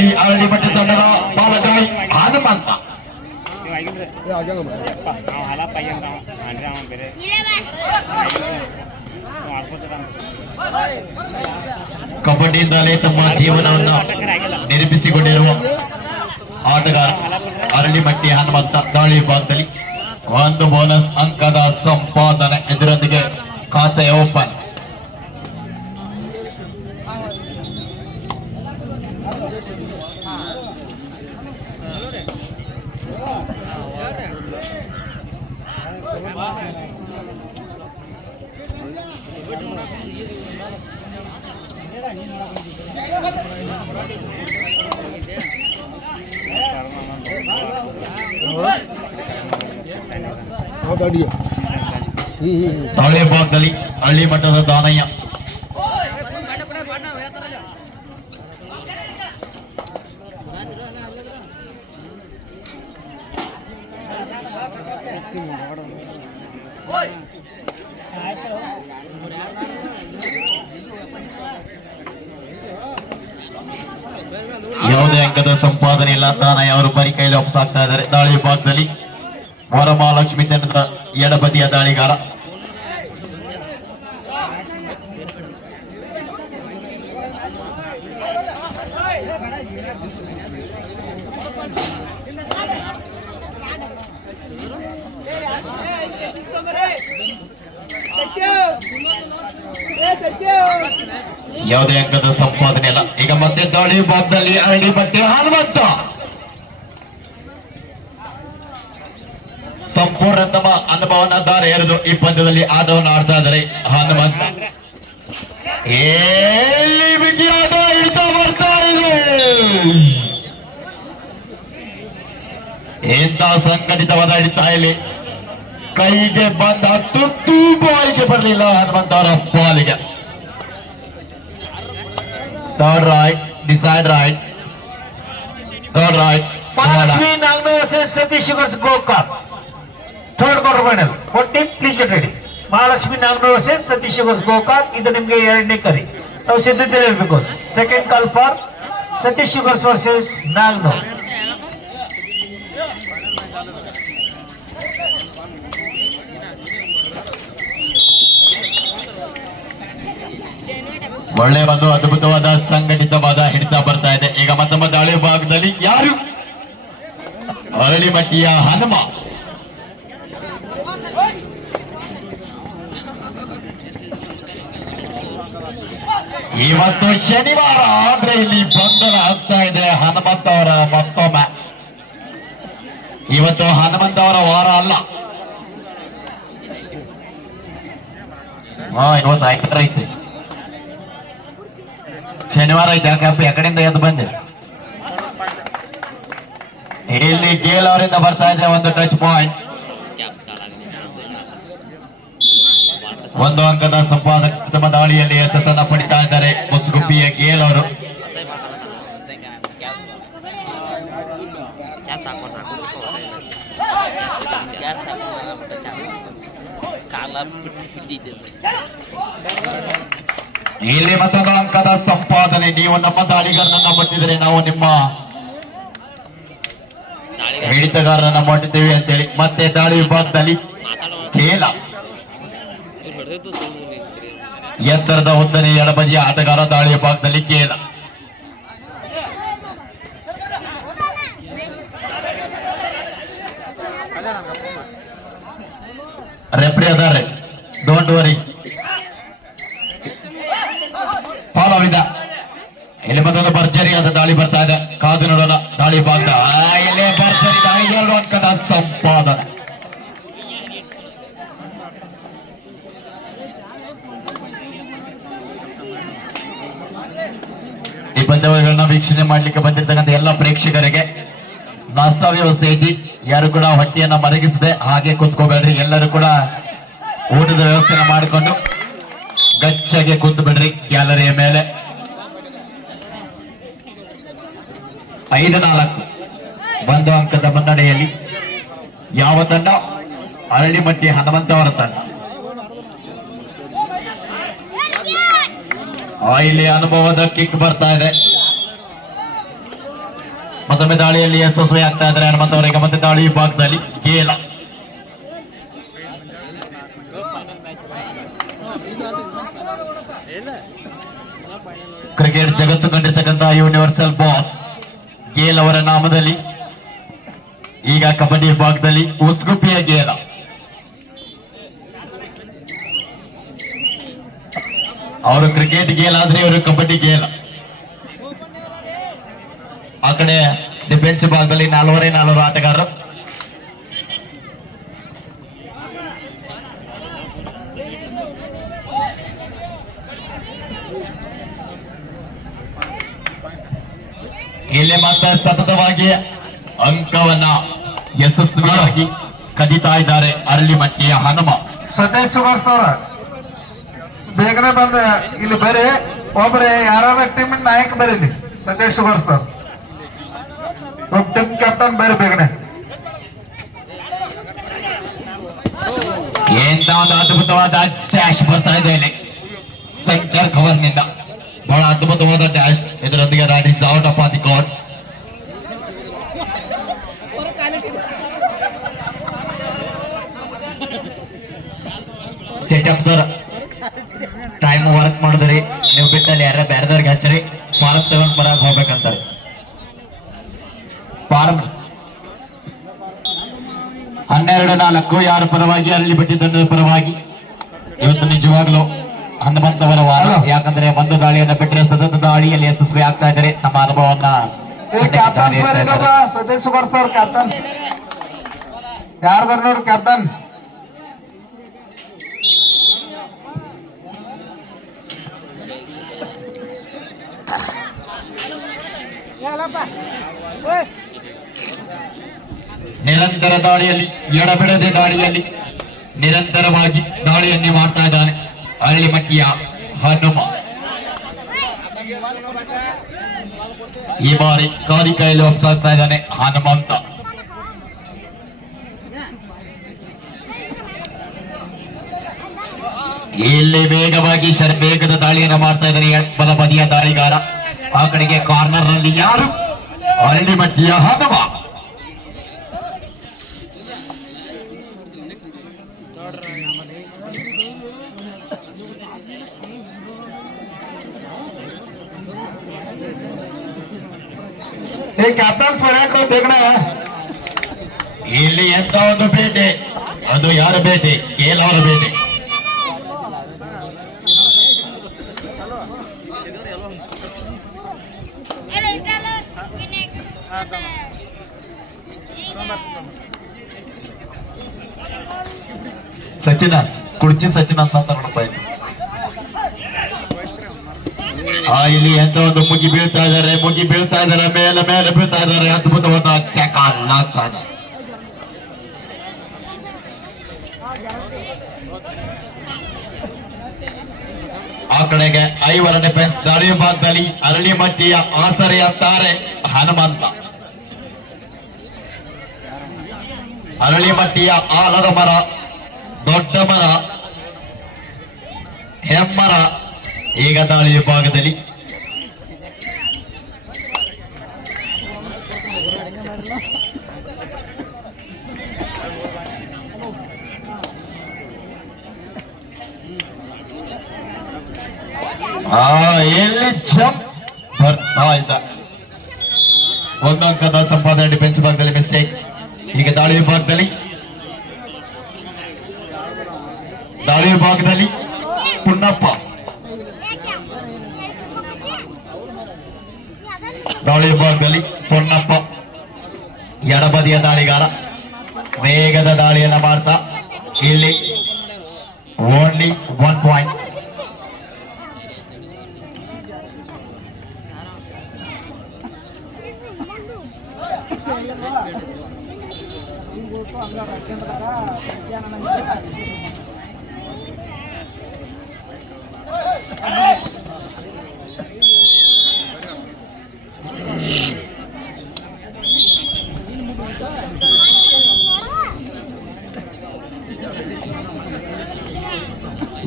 ಇಲ್ಲಿ ಅರಳಿಮಠ ತಂಡದ ಬಾಲಗಾಯಿ ಹನುಮಂತ. ಕಬಡ್ಡಿಯಿಂದಲೇ ತಮ್ಮ ಜೀವನವನ್ನು ನಿರೂಪಿಸಿಕೊಂಡಿರುವ ಆಟಗಾರ ಅರಳಿಮಟ್ಟಿ ಹನುಮಂತ ದಾಳಿ ಭಾಗದಲ್ಲಿ ಒಂದು ಬೋನಸ್ ಅಂಕದ ಸಂಪಾದನೆ. ಇದರೊಂದಿಗೆ ಖಾತೆ ಓಪನ್. ತಾಳೆ ಭಾಗದಲ್ಲಿ ಹಳ್ಳಿ ಮಟ್ಟದ ದಾನಯ್ಯ. ಯಾವುದೇ ಅಂಕದ ಸಂಪಾದನೆ ಇಲ್ಲ. ದಾನಯ್ಯ ಅವರು ಬರಿ ಕೈಲಿ ಒಪ್ಪಿಸಾಗ್ತಾ ಇದ್ದಾರೆ. ದಾಳಿ ಭಾಗದಲ್ಲಿ ವರಮಹಾಲಕ್ಷ್ಮಿ ತಂಡದ ಎಡಬದಿಯ ದಾಳಿಗಾರ. ಯಾವುದೇ ಅಂಕದ ಸಂಪಾದನೆ ಇಲ್ಲ. ಈಗ ಮತ್ತೆ ದಾಳಿ ಭಾಗದಲ್ಲಿ ಅರಳಿಮಟ್ಟಿ ಹನುಮಂತ ಸಂಪೂರ್ಣ ತಮ್ಮ ಅನುಭವನ ದಾರಿ ಎರೆದು ಈ ಪಂದ್ಯದಲ್ಲಿ ಆಟವನ್ನು ಆಡ್ತಾ ಇದ್ದಾರೆ ಹನುಮಂತ. ಎಲ್ಲಿ ಬಿಗಿ ಆಟ ಹಿಡಿತಾ ಬರ್ತಾ ಇದೆ. ಎಂತ ಸಂಘಟಿತವಾದ ಹಿಡಿತಾ ಇಲ್ಲಿ ಕೈಗೆ ಬಂದ ತುತ್ತು ಬಾಯಿಗೆ ಬರಲಿಲ್ಲ ಹನುಮಂತ ಅವರ ಪಾಲಿಗೆ. Third right, decide right, third right. Mahalakshmi Nagno versus Satish Sugars Gokak. Third quarter final. What team? Please get ready. Mahalakshmi Nagno versus Satish Sugars Gokak. ಇದು ನಿಮಗೆ ಎರಡನೇ ಕರಿ. ನಾವು ಸಿದ್ಧತೆ ಇರಬೇಕು. Second call for Satish sugars versus ನಾಗ್ನೋ. ಒಳ್ಳೆ ಒಂದು ಅದ್ಭುತವಾದ ಸಂಘಟಿತವಾದ ಹಿಡಿತ ಬರ್ತಾ ಇದೆ. ಈಗ ಮತ್ತೊಮ್ಮ ದಾಳಿ ಭಾಗದಲ್ಲಿ ಯಾರು? ಅರಳಿಮಟ್ಟಿಯ ಹನುಮ. ಇವತ್ತು ಶನಿವಾರ ಆದ್ರೆ ಇಲ್ಲಿ ಬಂಧನ ಆಗ್ತಾ ಇದೆ ಹನುಮಂತ ಅವರ ಮತ್ತೊಮ್ಮೆ. ಇವತ್ತು ಹನುಮಂತ ಅವರ ವಾರ ಅಲ್ಲ. ಇವತ್ತು ಐದರ ಐತೆ, ಶನಿವಾರ ಐತೆ. ಯಾಕಪ್ಪ ಎಕಡೆಯಿಂದ ಎದ್ದು ಬಂದೆ. ಇಲ್ಲಿ ಗೇಲ್ ಅವರಿಂದ ಬರ್ತಾ ಇದೆ ಒಂದು ಟಚ್ ಪಾಯಿಂಟ್. ಒಂದು ಅಂಕದ ಸಂಪಾದಕ ತಮ್ಮ ದಾಳಿಯಲ್ಲಿ ಯಶಸ್ಸನ್ನ ಪಡಿತಾ ಇದ್ದಾರೆ ಮುಸುಗುಪ್ಪಿಯ ಗೇಲ್ ಅವರು. ಇಲ್ಲಿ ಮತ್ತೊಂದು ಅಂಕದ ಸಂಪಾದನೆ. ನೀವು ನಮ್ಮ ದಾಳಿಗಾರನನ್ನ ಮುಟ್ಟಿದ್ರೆ ನಾವು ನಿಮ್ಮ ಹಿಡಿತಗಾರರನ್ನ ಮುಟ್ಟಿದ್ದೇವೆ ಅಂತೇಳಿ. ಮತ್ತೆ ದಾಳಿ ವಿಭಾಗದಲ್ಲಿ ಕೇಲ ಎತ್ತರದ ಉದ್ದನೆ ಎಡಬದಿಯ ಆಟಗಾರ. ದಾಳಿ ವಿಭಾಗದಲ್ಲಿ ಕೇಲ. ರೆಫ್ರಿ ಅದಾರೆ, ಡೋಂಟ್ ವರಿ. ಫಾಲೋ ಇದೆ. ಇಲ್ಲಿ ಮತ್ತೊಂದು ಭರ್ಜರಿಯಾದ ದಾಳಿ ಬರ್ತಾ ಇದೆ. ಕಾದು ನೋಡೋಣ. ದಾಳಿ ಭಾಗ ಇಲ್ಲಿ ಭರ್ಜರಿ ದಾಳಿ. 2 ಅಂಕದ ಸಂಪಾದನೆ. ಈ ಪಂದ್ಯಾವಳಿಗಳನ್ನ ವೀಕ್ಷಣೆ ಮಾಡ್ಲಿಕ್ಕೆ ಬಂದಿರ್ತಕ್ಕಂಥ ಎಲ್ಲ ಪ್ರೇಕ್ಷಕರಿಗೆ ನಾಷ್ಟಾ ವ್ಯವಸ್ಥೆ ಐತಿ. ಯಾರು ಕೂಡ ಹೊಟ್ಟೆಯನ್ನ ಮರಗಿಸದೆ ಹಾಗೆ ಕುತ್ಕೋಬೇಡ್ರಿ. ಎಲ್ಲರೂ ಕೂಡ ಊಟದ ವ್ಯವಸ್ಥೆನ ಮಾಡಿಕೊಂಡು ಗಚ್ಚಾಗೆ ಕೂತು ಬಿಡ್ರಿ ಗ್ಯಾಲರಿಯ ಮೇಲೆ. 5-4 ಒಂದು ಅಂಕದ ಮುನ್ನಡೆಯಲ್ಲಿ ಯಾವ ತಂಡ? ಅರಳಿಮಟ್ಟಿ ಹನುಮಂತ ಅವರ ತಂಡ. ಇಲ್ಲಿ ಅನುಭವದ ಕಿಕ್ ಬರ್ತಾ ಇದೆ. ಮತ್ತೊಮ್ಮೆ ದಾಳಿಯಲ್ಲಿ ಯಶಸ್ವಿ ಆಗ್ತಾ ಇದ್ದಾರೆ ಹನುಮಂತವರಿಗೆ. ಮತ್ತೆ ದಾಳಿ ವಿಭಾಗದಲ್ಲಿ ಗೇಲ. ಕ್ರಿಕೆಟ್ ಜಗತ್ತು ಕಂಡಿರ್ತಕ್ಕಂತಹ ಯೂನಿವರ್ಸಲ್ ಬಾಸ್ ಗೇಲ್ ಅವರ ನಾಮದಲ್ಲಿ ಈಗ ಕಬಡ್ಡಿ ವಿಭಾಗದಲ್ಲಿ ಉಸ್ಗುಪಿಯ ಗೇಲ. ಅವರು ಕ್ರಿಕೆಟ್ ಗೇಲ್ ಆದ್ರೆ ಇವರು ಕಬಡ್ಡಿ ಗೇಲ. ಆ ಕಡೆ ಡಿಫೆನ್ಸ್ ವಿಭಾಗದಲ್ಲಿ 4 ಆಟಗಾರರು. ಇಲ್ಲಿ ಮಾತ್ರ ಸತತವಾಗಿ ಅಂಕವನ್ನ ಯಶಸ್ವಿಯಾಗಿ ಕದೀತಾ ಇದ್ದಾರೆ ಅರಳಿಮಟ್ಟಿಯ ಹನುಮ. ಸತೀಶ್ ಸುಗರ್ಸ್ನವ್ರ ಬೇಗನೆ ಬಂದ ಇಲ್ಲಿ ಬರ್ರಿ, ಒಬ್ರೆ ಯಾರ ಟೀಮ್ ನಾಯಕ ಬರೀಲಿ. ಸತೀಶ್ ಸುಗರ್ಸ್ನವ್ರ ಟೀಮ್ ಕ್ಯಾಪ್ಟನ್ ಬೇರೆ ಬೇಗನೆ. ಎಂತ ಒಂದು ಅದ್ಭುತವಾದ ಡ್ಯಾಶ್ ಬರ್ತಾ ಇದೆ ಇಲ್ಲಿ ಸೆಂಟರ್ ಕವರ್ ನಿಂದ. ಬಹಳ ಅದ್ಭುತವಾದ ಡ್ಯಾಶ್. ಇದರೊಂದಿಗೆ Rani out of the court. Setup sir time work ಮಾಡಿದ್ರಿ ನೀವು ಬಿಟ್ಟಲ್ಲಿ ಯಾರ ಬೇರೆದವ್ರಿಗೆ ಹಚ್ಚರಿ. ಫಾರ್ಮ್ ತಗೊಂಡ್ ಬರಾಕ್ ಹೋಗ್ಬೇಕಂತಾರೆ. ಫಾರ್ಮ್ 12-4 ಯಾರ ಪರವಾಗಿ ಅರಳಿಮಟ್ಟಿ ತಂಡದ ಪರವಾಗಿ ಇವತ್ತು ನಿಜವಾಗ್ಲೂ ಹನುಮಂತವರ ವಾರ. ಯಾಕಂದ್ರೆ ಒಂದು ದಾಳಿಯನ್ನ ಬಿಟ್ಟರೆ ಸತತ ದಾಳಿಯಲ್ಲಿ ಯಶಸ್ವಿ ಆಗ್ತಾ ಇದ್ದಾರೆ. ನಮ್ಮ ಅನುಭವವನ್ನ ಸತೀಶ್ ಸುಗರ್ಸ್ನವ್ರ ಕ್ಯಾಪ್ಟನ್ ಯಾರ್ದಾರ ನೋಡ್ರಿ ಕ್ಯಾಪ್ಟನ್. ನಿರಂತರ ದಾಳಿಯಲ್ಲಿ ಎಡಬಿಡದೆ ದಾಳಿಯಲ್ಲಿ ನಿರಂತರವಾಗಿ ದಾಳಿಯನ್ನೇ ಮಾಡ್ತಾ ಇದ್ದಾನೆ ಅರಳಿಮಟ್ಟಿಯ ಹನುಮ. ಈ ಬಾರಿ ಕಾಲಿ ಕೈಯಲ್ಲಿ ಒಪ್ಸಾಗ್ತಾ ಇದ್ದಾನೆ ಹನುಮಂತ. ಇಲ್ಲಿ ವೇಗವಾಗಿ ವೇಗದ ದಾಳಿಯನ್ನು ಮಾಡ್ತಾ ಇದ್ದಾರೆ ಬಲ ಬದಿಯ ದಾಳಿಗಾರ. ಆ ಕಡೆಗೆ ಕಾರ್ನರ್ ನಲ್ಲಿ ಯಾರು? ಅರಳಿಮಟ್ಟಿಯ ಹನುಮ. ಕ್ಯಾಪ್ಟನ್ಸ್ ಬರಕ ಬೇಗಣ. ಇಲ್ಲಿ ಎಂತ ಒಂದು ಬೇಟೆ, ಅದು ಯಾರ ಬೇಟೆ? ಕೇಲವರ ಬೇಟೆ. ಸಚಿನ ಕುಡ್ಚಿ ಸಚಿನ್ ಅಂತ ತಗೊಂಡಪ್ಪ. ಇಲ್ಲಿ ಎಂತ ಒಂದು ಮುಗಿ ಬೀಳ್ತಾ ಇದ್ದಾರೆ ಮೇಲೆ ಮೇಲೆ ಬೀಳ್ತಾ ಇದ್ದಾರೆ. ಅದ್ಭುತವಾದ ಟ್ಯಾಕಲ್ ಆಗ್ತಾನೆ. ಆ ಕಡೆಗೆ 5 ಡಿಫೆನ್ಸ್ ದಾಳಿ ವಿಭಾಗದಲ್ಲಿ ಅರಳಿಮಟ್ಟಿಯ ಆಸರೆ ಅಂತಾರೆ ಹನುಮಂತ. ಅರಳಿಮಟ್ಟಿಯ ಆಲದ ಮರ, ದೊಡ್ಡ ಮರ, ಹೆಮ್ಮರ ಈಗ ದಾಳಿ ವಿಭಾಗದಲ್ಲಿ. ಎಲ್ಲಿ ಜಂಪ್ ಬರ್ತಾ ಇದ್ದ. 1 ಅಂಕದ ಸಂಪಾದನೆ ಡಿಫೆನ್ಸ್ ವಿಭಾಗದಲ್ಲಿ ಮಿಸ್ಟೇಕ್. ಈಗ ದಾಳಿ ವಿಭಾಗದಲ್ಲಿ ಪುನ್ನಪ್ಪ. ದಾಳಿ ವಿಭಾಗದಲ್ಲಿ ಪೊನ್ನಪ್ಪ ಎಡಬದಿಯ ದಾಳಿಗಾರ. ವೇಗದ ದಾಳಿಯನ್ನ ಮಾಡ್ತಾ ಇಲ್ಲಿ ಓನ್ಲಿ 1 ಪಾಯಿಂಟ್.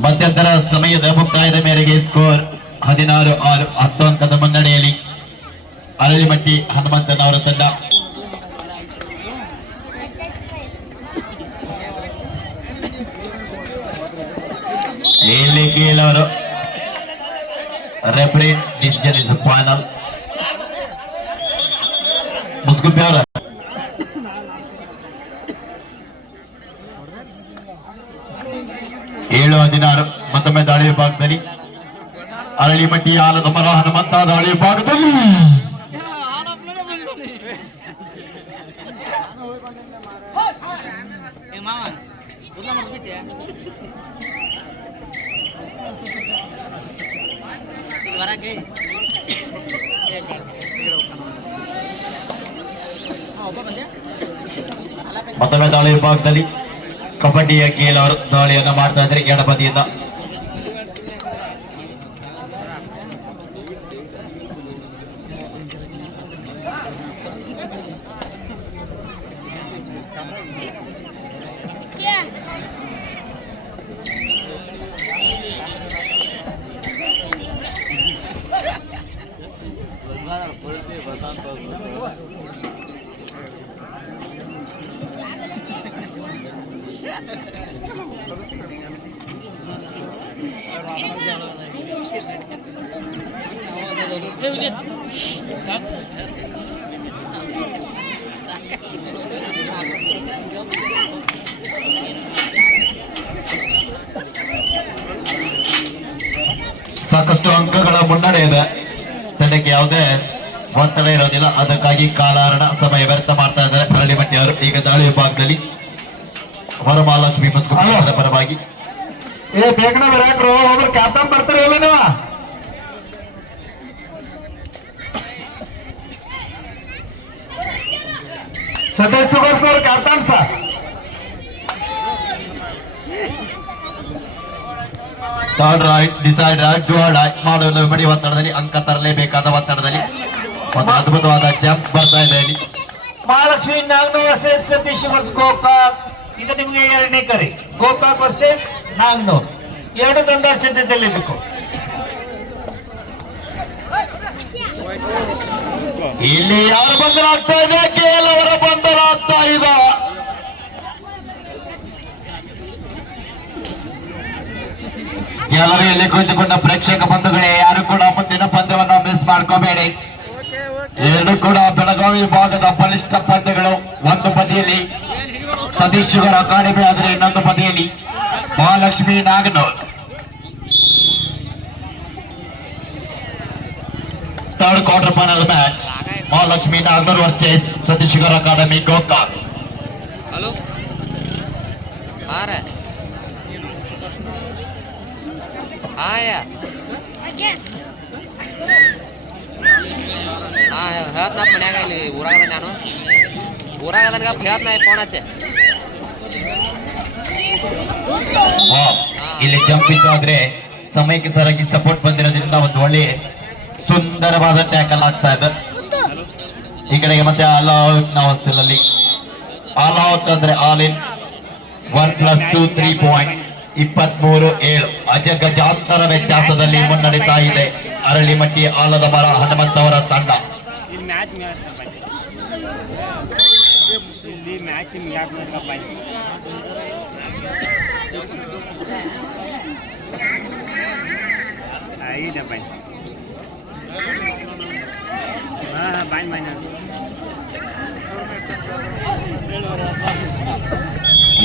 ಮಧ್ಯಂತರ ಸಮಯದ ಮುಕ್ತಾಯದ ಮೇರೆಗೆ ಸ್ಕೋರ್ 16-6 10 ಅಂಕದ ಮುನ್ನಡೆಯಲ್ಲಿ ಅರಳಿಮಟ್ಟಿ ಹನುಮಂತನ್ ಅವರ ತಂಡ. ಇಲ್ಲಿ ಕೇಳವರು ರೆಫರಿ ಡಿಸಿಷನ್ ಇಸ್ ಫೈನಲ್. ಮುಸ್ಗುಪ್ಪಿ ಅವರ 7-16 ಮತ್ತೊಮ್ಮೆ ದಾಳಿ ವಿಭಾಗದಲ್ಲಿ ಅರಳಿಮಟ್ಟಿ ಆಲದ ಮರ ಹನುಮಂತ ದಾಳಿ ವಿಭಾಗದಲ್ಲಿ ಮತ್ತೊಮ್ಮೆ ದಾಳಿ ವಿಭಾಗದಲ್ಲಿ ಕಬಡ್ಡಿಯ ಕೇಳವರು ದಾಳಿಯನ್ನು ಮಾಡ್ತಾ ಇದ್ರೆ ಎಡಬದಿಯಿಂದ. ಸಾಕಷ್ಟು ಅಂಕಗಳ ಮುನ್ನಡೆ ಇದೆ, ತಂಡಕ್ಕೆ ಯಾವುದೇ ಒತ್ತಡ ಇರೋದಿಲ್ಲ. ಅದಕ್ಕಾಗಿ ಕಾಲಹರಣ ಸಮಯ ವ್ಯರ್ಥ ಮಾಡ್ತಾ ಇದ್ದಾರೆ ಅರಳಿಮಟ್ಟಿ ಅವರು. ಈಗ ದಾಳಿ ವಿಭಾಗದಲ್ಲಿ ವರಮಹಾಲಕ್ಷ್ಮಿ ಮುಸ್ಗುಪ್ಪಿ ಪರವಾಗಿ ಬೇಗನೆ ಬರಾಕ್ರು, ಒಬ್ರು ಕ್ಯಾಪ್ಟನ್ ಬರ್ತಾರೆ ಇಲ್ಲ ನೀವು? ಸದಸ್ಯಗೋಸ್ಕರ captain sir. Third right decide right ಮಾಡಲು ಮಡಿ ಒತ್ತಡದಲ್ಲಿ ಅಂಕ ತರಲೇಬೇಕಾದ ಒತ್ತಡದಲ್ಲಿ ಒಂದು ಅದ್ಭುತವಾದ ಜಂಪ್ ಬರ್ತಾ ಇದೆ ಇಲ್ಲಿ. Mahalakshmi Naganur versus Satish verse Gokak. ಇದು ನಿಮಗೆ 2ನೇ ಕರೆ. ಗೋಕಾಕ್ ವರ್ಸಸ್ ನಾಗನೂರ್. 2 ತಂಡ ಸಿದ್ಧತೆಯಲ್ಲಿರಬೇಕು. ಇಲ್ಲಿ ಯಾರು ಬಂಧನಾಗ್ತಾ ಇದೆ? ಕೇಳವರ ಬಂಧನಾಗ್ತಾ ಇದೆ. ಗ್ಯಾಲರಿಯಲ್ಲಿ ಕುಳಿತುಕೊಂಡ ಪ್ರೇಕ್ಷಕ ಬಂಧುಗಳೇ, ಯಾರು ಕೂಡ ಮುಂದಿನ ಪಂದ್ಯವನ್ನು ಮಿಸ್ ಮಾಡ್ಕೋಬೇಡಿ. ಎರಡು ಕೂಡ ಬೆಳಗಾವಿ ಭಾಗದ ಬಲಿಷ್ಠ ಪಂದ್ಯಗಳು. ಒಂದು ಬದಿಯಲ್ಲಿ ಸತೀಶ್ ಶುಗರ್ ಅಕಾಡೆಮಿ ಆದರೆ ಇನ್ನೊಂದು ಬದಿಯಲ್ಲಿ Mahalakshmi Naganur. Third quarter final match Mahalakshmi Naganur versus Satish sugar academy Gokak. Hello ಹೇಳ್ತ ಮನ್ಯಾಗ ಇಲ್ಲಿ ಊರಾಗದ ನಾನು ಊರಾಗದನ್ಗ ಹೇಳ್ತ ಫೋನ್ ಹಚ್ಚೆ. ಇಲ್ಲಿ ಜಂಪ್ ಇತ್ತು ಆದ್ರೆ ಸಮಯಕ್ಕೆ ಸರಿಯಾಗಿ ಸಪೋರ್ಟ್ ಬಂದಿರೋದ್ರಿಂದ ಒಂದು ಒಳ್ಳೆ ಸುಂದರವಾದ ಟ್ಯಾಕಲ್ ಆಗ್ತಾ ಇದೆ. ಈ ಕಡೆಗೆ ಮತ್ತೆ ಆಲ್ ಔಟ್ ನ ಅವಸ್ಥೆಯಲ್ಲಿ ಆಲ್ ಔಟ್ ಅಂದ್ರೆ ಆಲ್ ಇನ್ 1+2 3 ಪಾಯಿಂಟ್ 23-7 ಅಜಗಜಾಂತರ ವ್ಯತ್ಯಾಸದಲ್ಲಿ ಮುನ್ನಡೀತಾ ಇದೆ ಅರಳಿಮಟ್ಟಿ ಆಲದ ಮರ ಹನುಮಂತವರ ತಂಡ.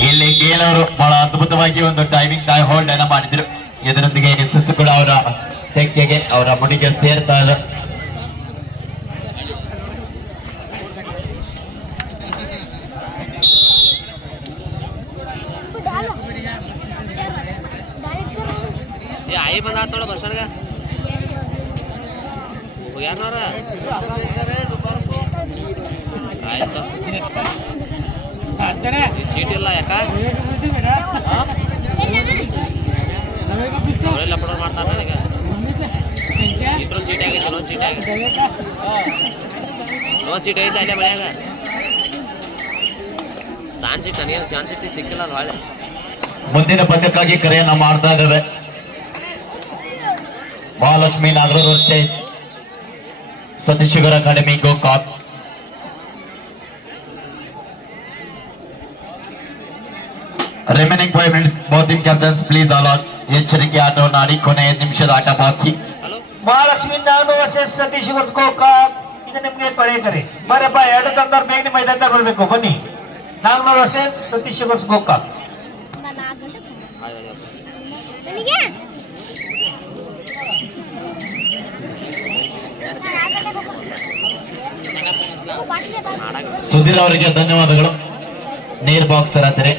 ಇಲ್ಲಿ ಕೇಳವರು ಬಹಳ ಅದ್ಭುತವಾಗಿ ಒಂದು ಟೈಮಿಂಗ್ ಹೋಲ್ಡ್ ಅನ್ನ ಮಾಡಿದ್ರು. ಇದರೊಂದಿಗೆ ಯಶಸ್ಸು ಕೂಡ ಅವರ ತೆಕ್ಕೆಗೆ ಅವರ ಮುಡಿಗೆ ಸೇರ್ತಾ ಇದೆ. आई बंदा थोड़ा बर्षण का यार ना ಆಯ್ತು ಚೀಟಿ ಇಲ್ಲ ಯಾಕ ಅವರೆಲ್ಲ ಪಡೋರು ಮಾಡ್ತಾರೆ ನನಗೆ ಇದ್ರ ಚೀಟಿ ಆಗೈತೆ ಲೋನ್ ಚೀಟಿ ಆಗೈತೆ ಅಲ್ಲೇ ಮಳೆಯಾಗ ಸಾನ್ ಸೀಟ್ ನನಗೇನು ಸಾನ್ ಸೀಟ್ ಸಿಕ್ಕಿಲ್ಲ ಅಲ್ಲ ಒಳ್ಳೆ. ಮುಂದಿನ ಪಂದ್ಯಕ್ಕಾಗಿ ಕರೆಯನ್ನ ಮಾಡ್ತಾ ಇದ್ದೇವೆ. ಮಹಾಲಕ್ಷ್ಮಿ ನಾಗನೂರ್ ವರ್ಸಸ್ ಸತೀಶ್ಗರ academy Gokak. Remaining 5 minutes. Both team captains please all out. ಎಚ್ಚರಿಕೆ ಆಟವನ್ನು ಆಡಿ ಕೊನೆ 5 ನಿಮಿಷದ ಆಟ ಬಾಕಿ. Hello Mahalakshmi Naganur versus Satish verse Gokak. ಇದು ನಿಮ್ಗೆ ಕೊನೆ ಕರೆ. ಬರಪ್ಪ ಎರಡು ತಂದವ್ರು ಬೇಗನೆ ಮೈದಾನ ಬರ್ಬೇಕು. ಬನ್ನಿ. Naganur versus Satish verse Gokak. ಸುಧೀರ್ ಅವರಿಗೆ ಧನ್ಯವಾದಗಳು. ನೀರ್ ಬಾಕ್ಸ್ ತರತ್ತಾರೆ.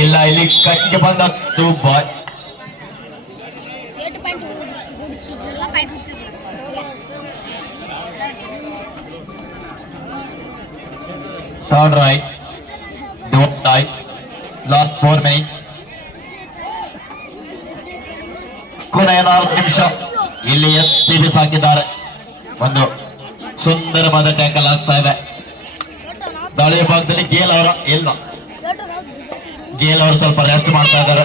ಇಲ್ಲ ಇಲ್ಲಿ ಕಟ್ಟಿಗೆ ಬಂದದ್ದು ಬಾಯ್. Turn right, don't die. Last 4 minutes. ಕೊನೆಯ 4 ನಿಮಿಷ. ಇಲ್ಲಿ ಎತ್ತಿ ಬಿಸಾಕಿದ್ದಾರೆ. ಒಂದು ಸುಂದರವಾದ ಟ್ಯಾಕಲ್ ಆಗ್ತಾ ಇದೆ. ದಾಳಿಯ ಭಾಗದಲ್ಲಿ ಗೇಲ್ ಅವರ ಇಲ್ಲ. ಗೇಲ್ ಅವರು ಸ್ವಲ್ಪ ರೆಸ್ಟ್ ಮಾಡ್ತಾ ಇದ್ದಾರೆ.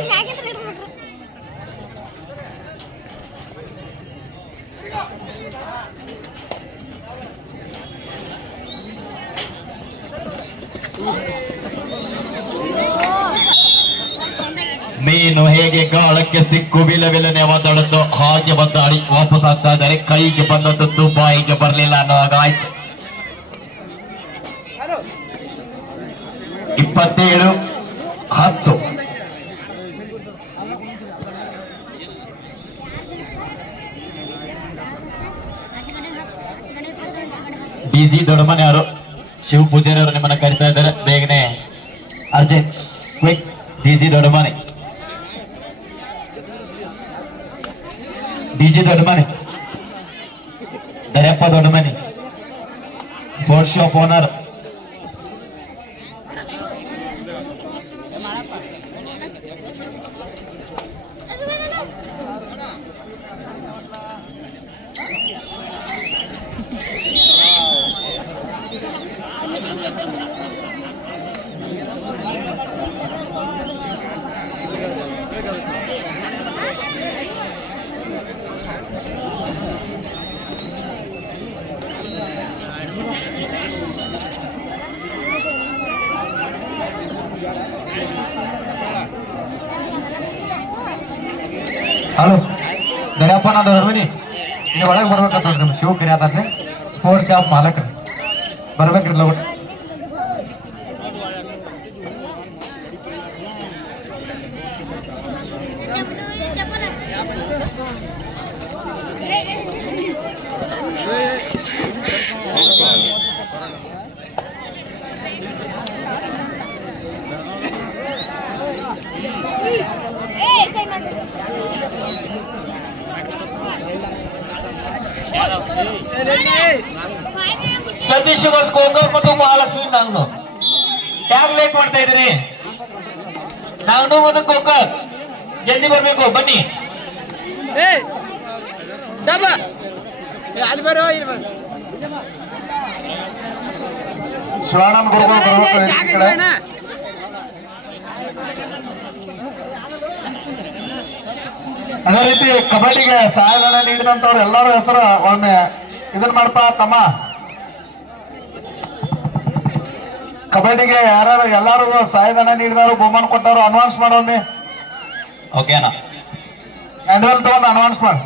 ಮೀನು ಹೇಗೆ ಗಾಳಕ್ಕೆ ಸಿಕ್ಕು ವಿಲವಿಲನೆ ಒದ್ದಾಡುತ್ತೋ ಹಾಗೆ ಒದ್ದಾಡಿ ವಾಪಸ್ ಆಗ್ತಾ ಇದ್ದಾರೆ. ಕೈಗೆ ಬಂದದ್ದು ಬಾಯಿಗೆ ಬರಲಿಲ್ಲ ಅನ್ನೋವಾಗ ಆಯ್ತು. 27-10. ಡಿಜಿ ದೊಡ್ಡಮನೆ ಅವರು ಶಿವ ಪೂಜಾರಿ ಅವರು ನಿಮ್ಮನ್ನ ಕರಿತಾ ಇದ್ದಾರೆ. ಬೇಗನೆ urgent quick. DG Doddamane, DG Doddamane, Daryappa Doddamane, sports shop owner. Hello Daryappa ನಾ ದೊಡ್ಡಮನಿ, ನೀವು ಒಳಗೆ ಬರ್ಬೇಕಂತ ನಮ್ಮ ಶಿವ ಕರಿಯಾದ್ರೆ ಸ್ಪೋರ್ಟ್ಸ್ ಶಾಪ್ ಮಾಲಕರು ಬರ್ಬೇಕ್ರಿ ಲೋಟ್. ಸತೀಶ್ ವರ್ಸ್ ಗೋಕಾಕ್ ಮತ್ತು ಮಹಾಲಕ್ಷ್ಮಿ ನಾಗನೂರ್. ಯಾರು ಲೇಟ್ ಮಾಡ್ತಾ ಇದ್ದೀರಿ? ನಾಗನೂರ್ ಮತ್ತು ಗೋಕಾಕ್ ಜಲ್ದಿ ಬರ್ಬೇಕು. ಬನ್ನಿ. ಶಿವಾನಂದ ಗುರುಗಳು ಬರ್ಬೇಕು. ಅದೇ ರೀತಿ ಕಬಡ್ಡಿಗೆ ಸಹಾಯಧನ ನೀಡಿದಂತವ್ರು ಎಲ್ಲರೂ ಹೆಸರು ಒಮ್ಮೆ ಇದನ್ ಮಾಡಪ್ಪ ತಮ್ಮ. ಕಬಡ್ಡಿಗೆ ಯಾರು ಎಲ್ಲಾರು ಸಹಾಯಧನ ನೀಡಿದವರು ಬಹುಮಾನ ಕೊಟ್ಟವರು ಅಡ್ವಾನ್ಸ್ ಮಾಡೋಮ್ಮೆ. ಓಕೆನಾ? ಆನ್ಯುವಲ್ ತಗೊಂಡು ಅಡ್ವಾನ್ಸ್ ಮಾಡಿ.